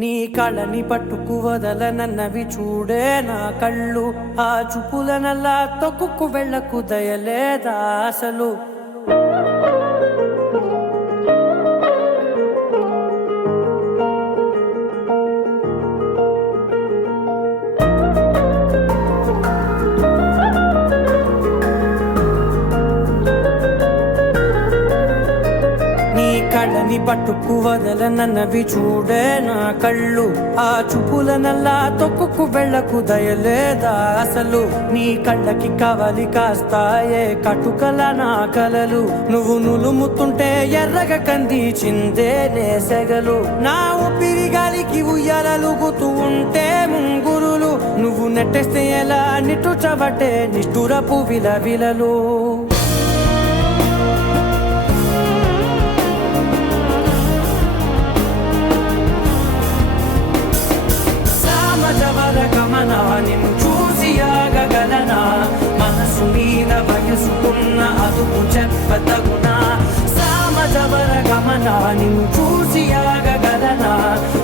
నీ కళని పట్టుకు వదలనన్నవి చూడే నా కళ్ళు. ఆ చూపులనల్లా తొక్కుకు వెళ్ళకు దయలేదా అసలు. కళ్ళని పట్టుకు వదలనన్నవి చూడే నా కళ్ళు. ఆ చూపులనల్లా తొక్కుకు వెళ్ళకు దయలేదా అసలు. నీ కళ్ళకి కవలి కాస్తాయే కటుకల నా కలలు. నువ్వు నులుముతుంటే ఎర్రగ కంది చిందే నేసెగలు. నా ఊపిరి గాలికి ఉయ్యాలలుగుతూ ఉంటే ముంగురులు. నువ్వు నెట్టేస్తే ఎలా నిట్టుచబట్టే నిష్ఠురపు విలవిలలు. నిన్ను చూసి ఆగగలనా, మనసు మీద వయసుకున్న అదుపు చెప్పతగునా. సామజవర గమన నిన్ను చూసి ఆగగలనా,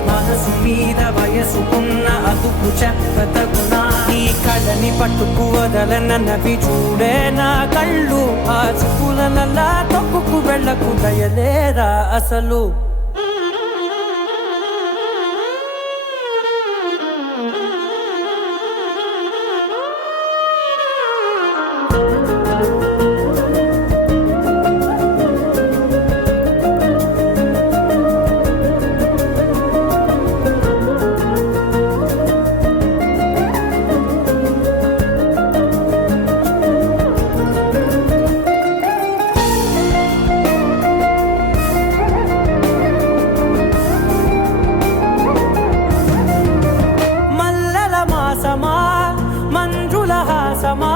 మనసు మీద వయసుకున్న అదుపు చెప్పతగునా. నీ కళ్ళని పట్టుకు వదలనన్నవి చూడే నా కళ్ళు. ఆ చూపులనల్లా తొక్కుకు వెళ్ళకు దయలేరా అసలు. మంజుల హాసమా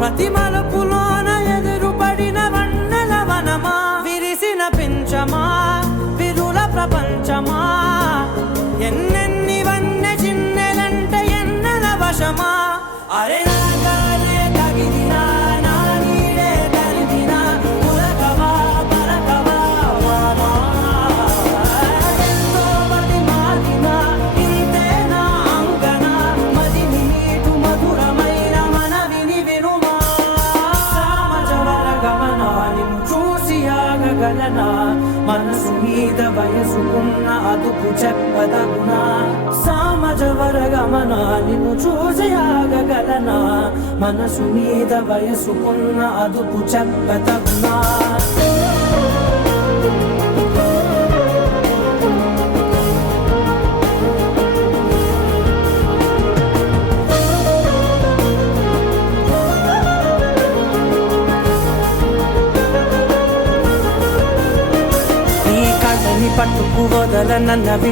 ప్రతి మలుపులోన ఎదురుపడిన వన్నెల వనమా. విరిసిన పించమా విరుల ప్రపంచమా. ఎన్నెన్ని వన్నె చిన్నెలంటే ఎన్నెల వశమా. అరే నాగాలే తగిదినా నా నీడే తరిదినా పులకవా పరకవా వామా. ఎంతో మది మాదినా ఇంతే నా అంగన. మదిని నీటు మధురమైన మనవిని వినుమా. సామజవర గమన నిన్ను చూసి ఆగగలనా, మనసు మీద వయసుకున్న అదుపు చెప్పదగునా. సామజవర గమన నిన్ను చూసి ఆగగలనా, మనసు మీద వయసుకున్న అదుపు చెప్పదగునా. పట్టుకు వదలనన్నవి